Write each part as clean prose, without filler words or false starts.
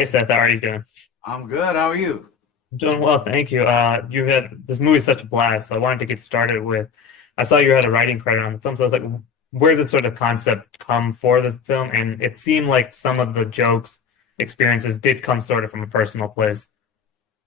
Hey Seth, how are you doing? I'm good. How are you? I'm doing well, thank you. You had this movie such a blast, so I wanted to get started with. I saw you had a writing credit on the film, so I was like, where did sort of concept come for the film? And it seemed like some of the jokes, experiences did come sort of from a personal place.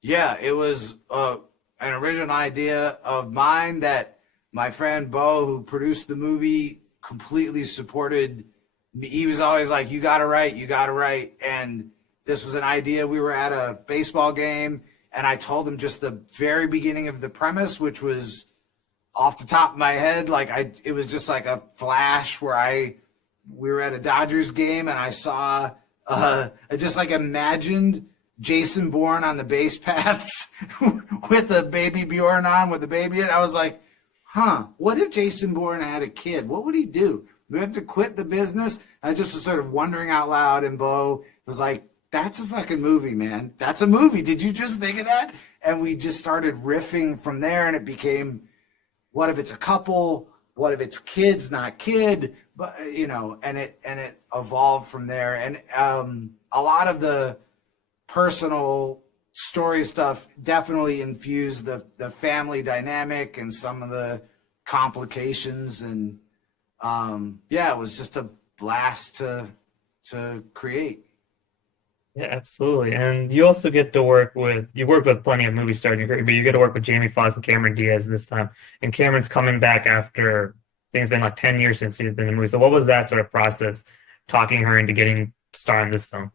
Yeah, it was an original idea of mine that my friend Bo, who produced the movie, completely supported me. He was always like, "You got to write, you got to write." And this was an idea. We were at a baseball game, and I told him just the very beginning of the premise, which was off the top of my head. It was just like a flash where we were at a Dodgers game, and I saw, I just like imagined Jason Bourne on the base paths with the baby Bjorn on with the baby. And I was like, what if Jason Bourne had a kid? What would he do? We have to quit the business. I just was sort of wondering out loud, and Bo was like, that's a fucking movie, man. That's a movie. Did you just think of that? And we just started riffing from there, and it became, what if it's a couple? What if it's kids, not kid? But and it evolved from there. And a lot of the personal story stuff definitely infused the family dynamic and some of the complications. And yeah, it was just a blast to create. Yeah, absolutely. And you also get to work with, you work with plenty of movie stars in your career, but you get to work with Jamie Foxx and Cameron Diaz this time. And Cameron's coming back after, I think it's been like 10 years since he's been in the movie. So what was that sort of process, talking her into getting to star in this film?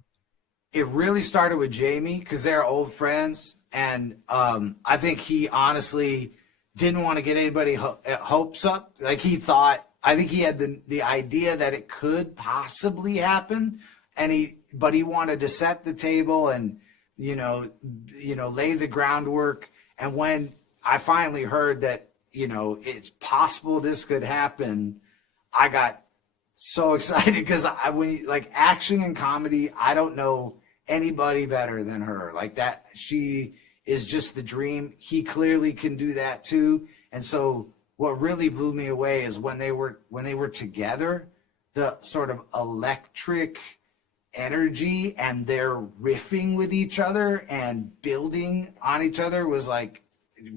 It really started with Jamie because they're old friends, and I think he honestly didn't want to get anybody hopes up. Like he thought, I think he had the idea that it could possibly happen, and he wanted to set the table and lay the groundwork. And when I finally heard that it's possible this could happen, I got so excited because when like action and comedy, I don't know anybody better than her. Like that, she is just the dream. He clearly can do that too. And so, what really blew me away is when they were together, the sort of electric energy and their riffing with each other and building on each other was like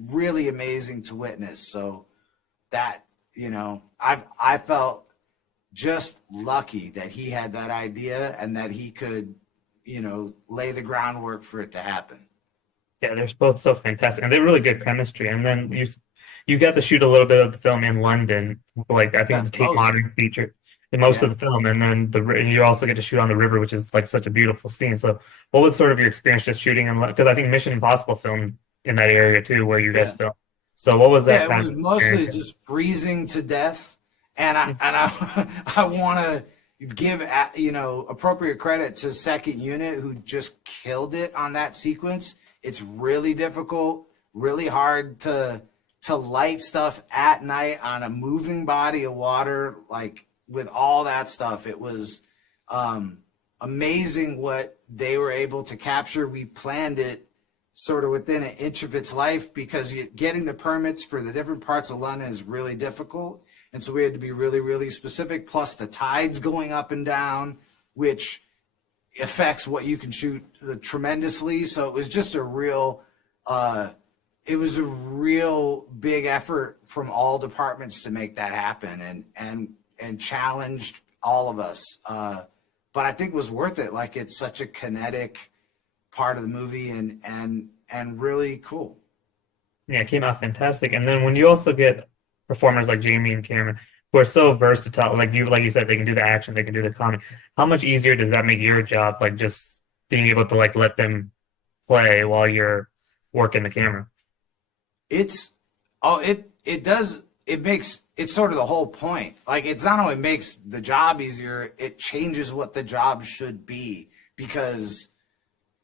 really amazing to witness. So that I felt just lucky that he had that idea and that he could, lay the groundwork for it to happen. Yeah, they're both so fantastic, and they're really good chemistry. And then you got to shoot a little bit of the film in London, like I think Yeah, the Tate most. Modern's featured in most of Yeah. the film, and then and you also get to shoot on the river, which is like such a beautiful scene. So, what was sort of your experience just shooting in? Because I think Mission Impossible filmed in that area too, where you guys Yeah. filmed. So, what was Yeah, that it kind was of mostly experience? just freezing to death. And I I want to give appropriate credit to second unit who just killed it on that sequence. It's really difficult, really hard to light stuff at night on a moving body of water, like with all that stuff. It was amazing what they were able to capture. We planned it sort of within an inch of its life because getting the permits for the different parts of London is really difficult. And so we had to be really, really specific. Plus the tides going up and down, which affects what you can shoot tremendously. So uh, it was a real big effort from all departments to make that happen, and challenged all of us. But I think it was worth it. Like it's such a kinetic part of the movie, and really cool. Yeah, it came out fantastic. And then when you also get performers like Jamie and Cameron, who are so versatile, like you said, they can do the action, they can do the comedy. How much easier does that make your job, like just being able to like let them play while you're working the camera? It's it does, it makes, it's sort of the whole point. Like it's not only makes the job easier, it changes what the job should be, because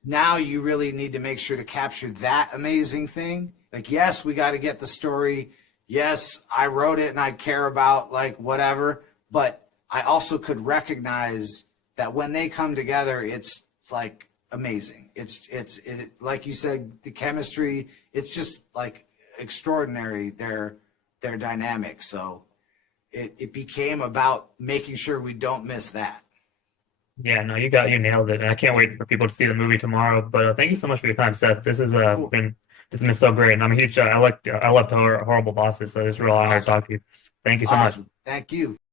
now you really need to make sure to capture that amazing thing. Like, yes, we got to get the story. Yes, I wrote it and I care about like whatever, but I also could recognize that when they come together, it's like amazing. Like you said, the chemistry, it's just like extraordinary, their dynamic. So it became about making sure we don't miss that. Yeah, no, you nailed it. And I can't wait for people to see the movie tomorrow. But thank you so much for your time, Seth. Cool. This has been so great. And I'm a huge I loved Horrible Bosses, so it's a real honor to Awesome. talk to you. Thank you so much. Awesome. Thank you.